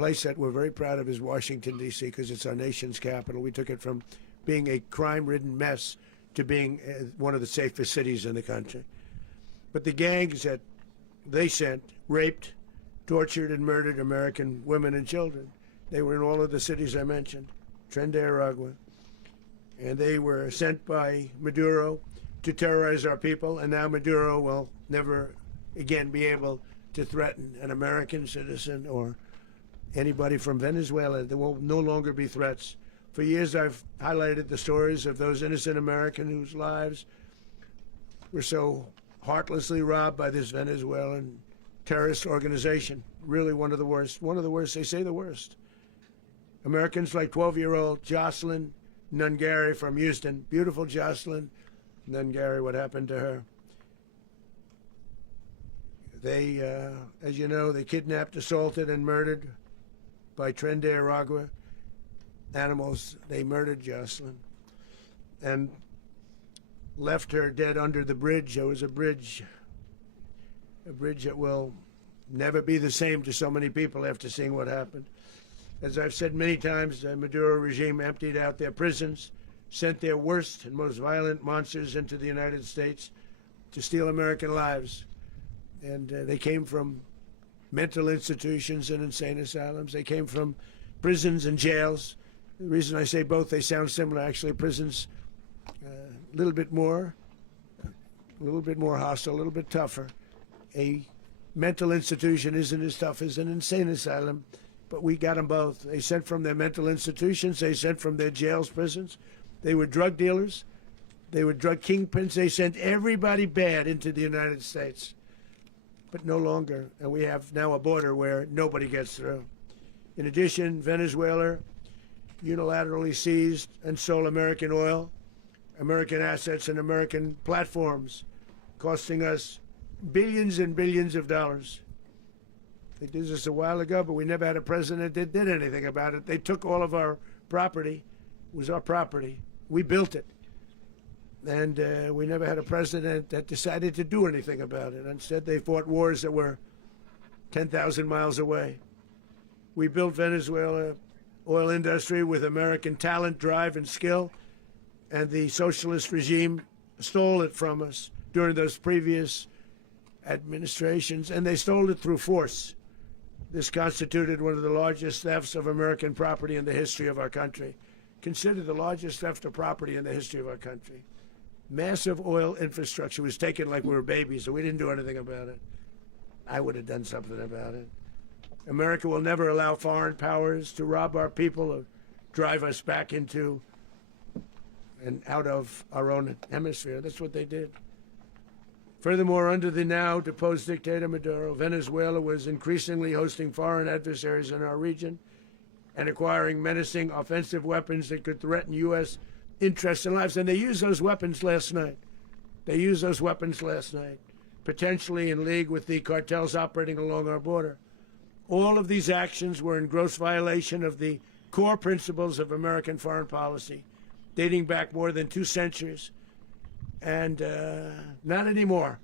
place that we're very proud of is Washington, D.C., because it's our nation's capital. We took it from being a crime-ridden mess to being one of the safest cities in the country. But the gangs that they sent raped, tortured, and murdered American women and children. They were in all of the cities I mentioned, Tren de Aragua. And they were sent by Maduro to terrorize our people, and now Maduro will never again be able to threaten an American citizen or anybody from Venezuela. There will no longer be threats. For years, I've highlighted the stories of those innocent Americans whose lives were so heartlessly robbed by this Venezuelan terrorist organization. Really one of the worst. One of the worst. They say the worst. Americans like 12-year-old Jocelyn Nungary from Houston. Beautiful Jocelyn Nungary. What happened to her? They, as you know, they kidnapped, assaulted, and murdered by Tren de Aragua animals. They murdered Jocelyn and left her dead under the bridge. There was a bridge that will never be the same to so many people after seeing what happened. As I've said many times, the Maduro regime emptied out their prisons, sent their worst and most violent monsters into the United States to steal American lives. And they came from mental institutions and insane asylums. They came from prisons and jails. The reason I say both, they sound similar. Actually, prisons, a little bit more hostile, a little bit tougher. A mental institution isn't as tough as an insane asylum, but we got them both. They sent from their mental institutions. They sent from their jails, prisons. They were drug dealers. They were drug kingpins. They sent everybody bad into the United States. But no longer. And we have now a border where nobody gets through. In addition, Venezuela unilaterally seized and sold American oil, American assets, and American platforms, costing us billions and billions of dollars. They did this a while ago, but we never had a president that did anything about it. They took all of our property. It was our property. We built it. And we never had a president that decided to do anything about it. Instead, they fought wars that were 10,000 miles away. We built Venezuela oil industry with American talent, drive, and skill, and the socialist regime stole it from us during those previous administrations, and they stole it through force. This constituted one of the largest thefts of American property in the history of our country. Considered the largest theft of property in the history of our country. Massive oil infrastructure was taken like we were babies, and we didn't do anything about it. I would have done something about it. America will never allow foreign powers to rob our people or drive us back into and out of our own hemisphere. That's what they did. Furthermore, under the now deposed dictator Maduro, Venezuela was increasingly hosting foreign adversaries in our region and acquiring menacing offensive weapons that could threaten U.S. interests and lives. And they used those weapons last night. Potentially in league with the cartels operating along our border. All of these actions were in gross violation of the core principles of American foreign policy, dating back more than 2 centuries. And not anymore.